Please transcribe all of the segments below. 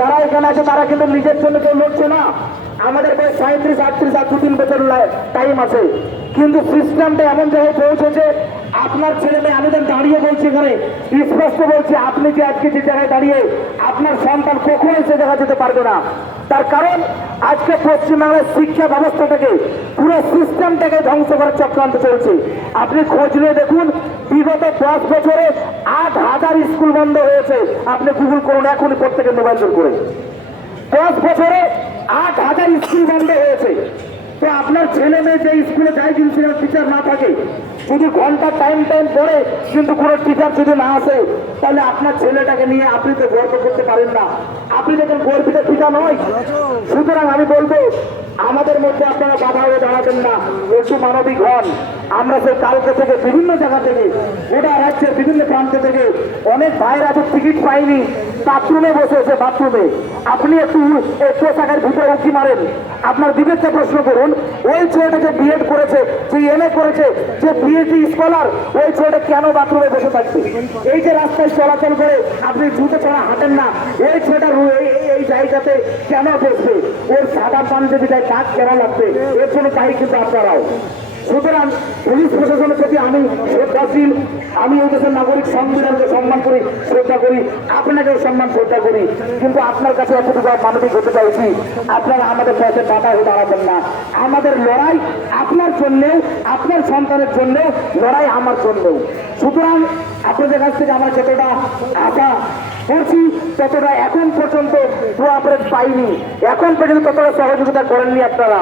যারা এখানে আছে তারা কিন্তু নিজের জন্য কেউ লড়ছে না। আমাদের প্রায় 37-38 আর 2-3 বছর টাইম আছে, কিন্তু সিস্টেমটা এমন জায়গায় পৌঁছেছে, আপনার ছেলে মেয়ে, আমি যেন দাঁড়িয়ে বলছি এখানে স্পষ্ট বলছি, আপনি যে আজকে যে জায়গায় দাঁড়িয়ে আপনার সন্তান কখনোই সে জায়গায় যেতে পারবে না। তার কারণ আজকে পশ্চিমবাংলার শিক্ষা ব্যবস্থাটাকে, পুরো সিস্টেমটাকে ধ্বংস করার চক্রান্ত চলছে। আপনি খোঁজ নিয়ে দেখুন, বিগত 10 বছরে 8,000 স্কুল বন্ধ হয়েছে। আপনি গুগল করুন এখনই প্রত্যেকের মোবাইল বের করে। 10 বছরে 8,000 স্কুল বন্ধ হয়েছে। তো আপনার ছেলে মেয়ে যে স্কুলে যায় কিন্তু টিচার না থাকে, যদি ঘন্টা টাইম পড়ে কিন্তু কোনো টিচার যদি না আসে, তাহলে আপনার ছেলেটাকে নিয়ে আপনি তো গর্ব করতে পারেন না, আপনি দেখেন গর্বিত পিতা নয়। সুতরাং আমি বলবো, আমাদের মধ্যে আপনারা বাধা হয়ে দাঁড়াবেন না, একটু মানবিক হন। আমরা সেই কালকে থেকে বিভিন্ন জায়গা থেকে, গোটা রাজ্যের বিভিন্ন প্রান্ত থেকে অনেক ভাইয়ের আছে টিকিট পাইনি, বাথরুমে বসেছে। বাথরুমে আপনি একটু পোশাকের ভিতরে উঁকি মারেন, আপনার বিবেককে প্রশ্ন করুন, ওই ছেলেটা যে বিএড করেছে, যে এমএ করেছে, যে পিএইচডি স্কলার, ওই ছেলেটা কেন বাথরুমে বসে থাকছে? এই যে রাস্তায় চলাচল করে আপনি জুতো ছাড়া হাঁটেন না, ওই ছেলেটা এই জায়গাতে কেন বসবে? ওর সাদা পাঞ্জাবিটায় কাজ কেন লাগবে? এর জন্য চাই কিন্তু আপনারাও। সুতরাং পুলিশ প্রশাসনের প্রতি আমি শ্রদ্ধাশীল, আমি এই দেশের নাগরিক, সংবিধানকে সম্মান করি, শ্রদ্ধা করি, আপনাকেও সম্মান শ্রদ্ধা করি, কিন্তু আপনার কাছে এতটুকু মানবিক হতে চাইছি, আপনারা আমাদের পথে বাধা হয়ে দাঁড়াবেন না। আমাদের লড়াই আপনার জন্যেও, আপনার সন্তানের জন্যেও, লড়াই আমার জন্যেও। সুতরাং আপনাদের কাছ থেকে আমার যতটা আশা করছি, ততটা এখন পর্যন্ত কোঅপারেট পাইনি, এখন পর্যন্ত ততটা সহযোগিতা করেননি আপনারা,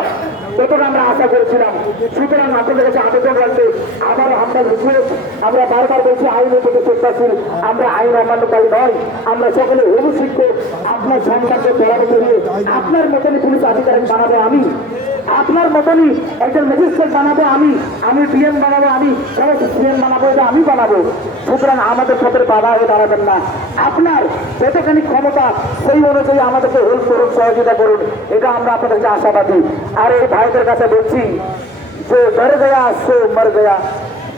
ততটা আমরা আশা করেছিলাম। সুতরাং আপনাদের কাছে আবেদন রাখবে, আবারও আমরা রিকোয়েস্ট, আমরা বারবার বলছি আইনের প্রতি শ্রদ্ধাশীল, আমরা আইন অমান্যকারী নয়, আমরা সকলে অভিষিক্ত। আপনার সন্তানকে পড়ানো করিয়ে আপনার মতনই পুলিশ আধিকারিক বানাবো আমি, আপনার মতনই একজন ম্যাজিস্ট্রেট বানাবো আমি ডিএম বানাবো, আমি সিএম বানাবো, এটা আমি বানাবো। সুতরাং আমাদের পথের বাধা হয়ে দাঁড়াবেন না। আপনার যতখানি ক্ষমতা সেই অনুযায়ী আমাদেরকে হেল্প করুন, সহযোগিতা করুন, এটা আমরা আপনাদের কাছে আশাবাদী। আর এই ভাইদের কাছে বলছি যে ডর গয়া সো মর গয়া,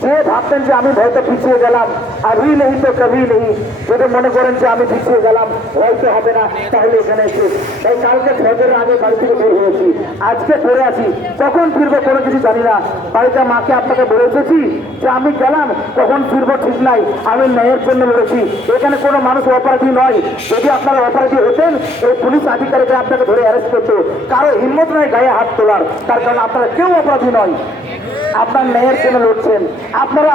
যে ভাবতেন যে আমি হয়তো পিছিয়ে গেলাম, আবি নেই তো কবি নেই, যদি মনে করেন যে আমি পিছিয়ে গেলাম, হয়তো হবে না, তাহলে এখানে এসে তাই কালকে ফজরের আগে বাড়ি থেকে বের হয়েছি, আজকে পড়ে আছি, কখন ফিরবো কোনো কিছু জানি না। বাড়িতে মাকে আপনাকে বলে এসেছি যে আমি গেলাম, কখন ফিরবো ঠিক নাই, আমি ন্যায়ের জন্য লড়েছি। এখানে কোনো মানুষ অপরাধী নয়, যদি আপনারা অপরাধী হতেন এই পুলিশ আধিকারিকরা আপনাকে ধরে অ্যারেস্ট করতো। কারো হিম্মত নয় গায়ে হাত তোলার, তার কারণ আপনারা কেউ অপরাধী নয়। আপনার ন্যায়ের জন্য লড়ছেন, আপনারা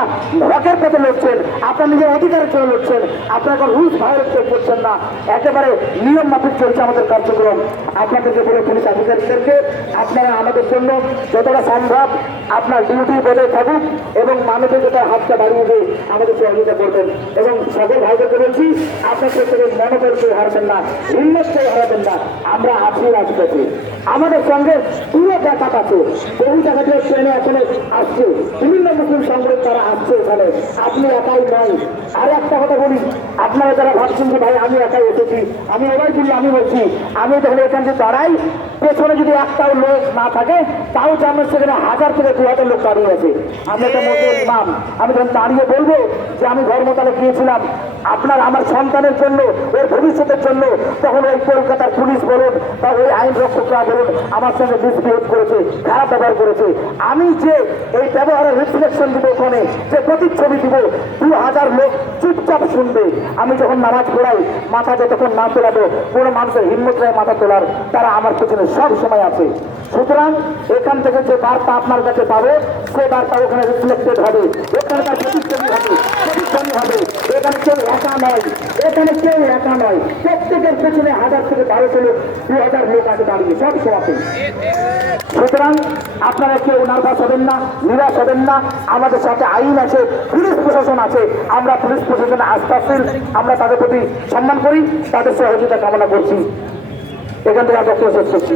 হকের পথে লড়ছেন, আপনার নিজের অধিকারের জন্য লড়ছেন, আপনারা কোনো রুলস ভায়োলেট করছেন না, একেবারে নিয়ম মাফিক চলছে আমাদের কার্যক্রম। আপনাদেরকে বলে পুলিশ আধিকারিকদেরকে আপনারা আমাদের জন্য যতটা সম্ভব আপনার ডিউটি বজায় থাকুক এবং মানবিকতার হাতটা বাড়িয়ে দিয়ে আমাদের সহযোগিতা করবেন। এবং সকল ভাইদেরকে বলছি, আপনার প্রত্যেকের মনোবলকে হারাবেন না, হিম্মতকে হারাবেন না, আমরা আছি রাজপথে, আমাদের সঙ্গে পুরো ব্যাপার আছে। বহু জায়গা থেকে ট্রেনে এখানে আসছে, বিভিন্ন মুসলিম সংগঠন তারা আসছে এখানে, আপনি একাই নয়। আর একটা কথা বলি, আপনারা যারা ভাবছেন যে ভাই আমি একাই এসেছি, আমি এবার বললি, আমি বলছি আমি যখন এখানে দাঁড়াই, পেছনে যদি একটাও লোক না থাকে, তাও জানেন সেখানে 1000 থেকে 2000 লোক দাঁড়িয়ে আছে। আমি একটা মতো ইমাম, আমি যখন দাঁড়িয়ে বলবো যে আমি ধর্মতলা গিয়েছিলাম আপনার আমার সন্তানের জন্য, ওর ভবিষ্যতের জন্য, তখন ওই কলকাতার পুলিশ বলুন বা ওই আইন রক্ষকরা বলুন আমার সঙ্গে মিসবিহেভ করেছে, খারাপ ব্যবহার করেছে। আমি যে এই ব্যবহারের রিফ্লেকশন দিব, ওখানে যে প্রতিচ্ছবি দিব, 2000 লোক চুপচাপ শুনবে। আমি যখন নামাজ পড়াই, মাথা যতক্ষণ না তোলাবো, কোনো মানুষের হিম্মত নেই মাথা তোলার, তারা আমার পেছনে সব সময় আছে। সুতরাং এখান থেকে যে বার্তা আপনার কাছে পাবে, সে বার্তা ওখানে রিফ্লেক্টেড হবে, ওখানে তার প্রতিচ্ছবি হবে, প্রতিচ্ছবি হবে। এখানে কেউ একা নয়, এখানে কেউ একা নয়, প্রত্যেকের পেছনে 1000 থেকে 1200 লোক, 2000 লোক আছে দাঁড়িয়ে সব সমাপে। সুতরাং আপনারা কেউ নার্ভাস হবেন না, নিরাশ হবেন না, আমাদের সাথে আইন আছে, পুলিশ প্রশাসন আছে, আমরা পুলিশ প্রশাসনে আস্থাশীল, আমরা তাদের প্রতি সম্মান করি, তাদের সহযোগিতা কামনা করছি। এখান থেকে আমরা শেষ করছি।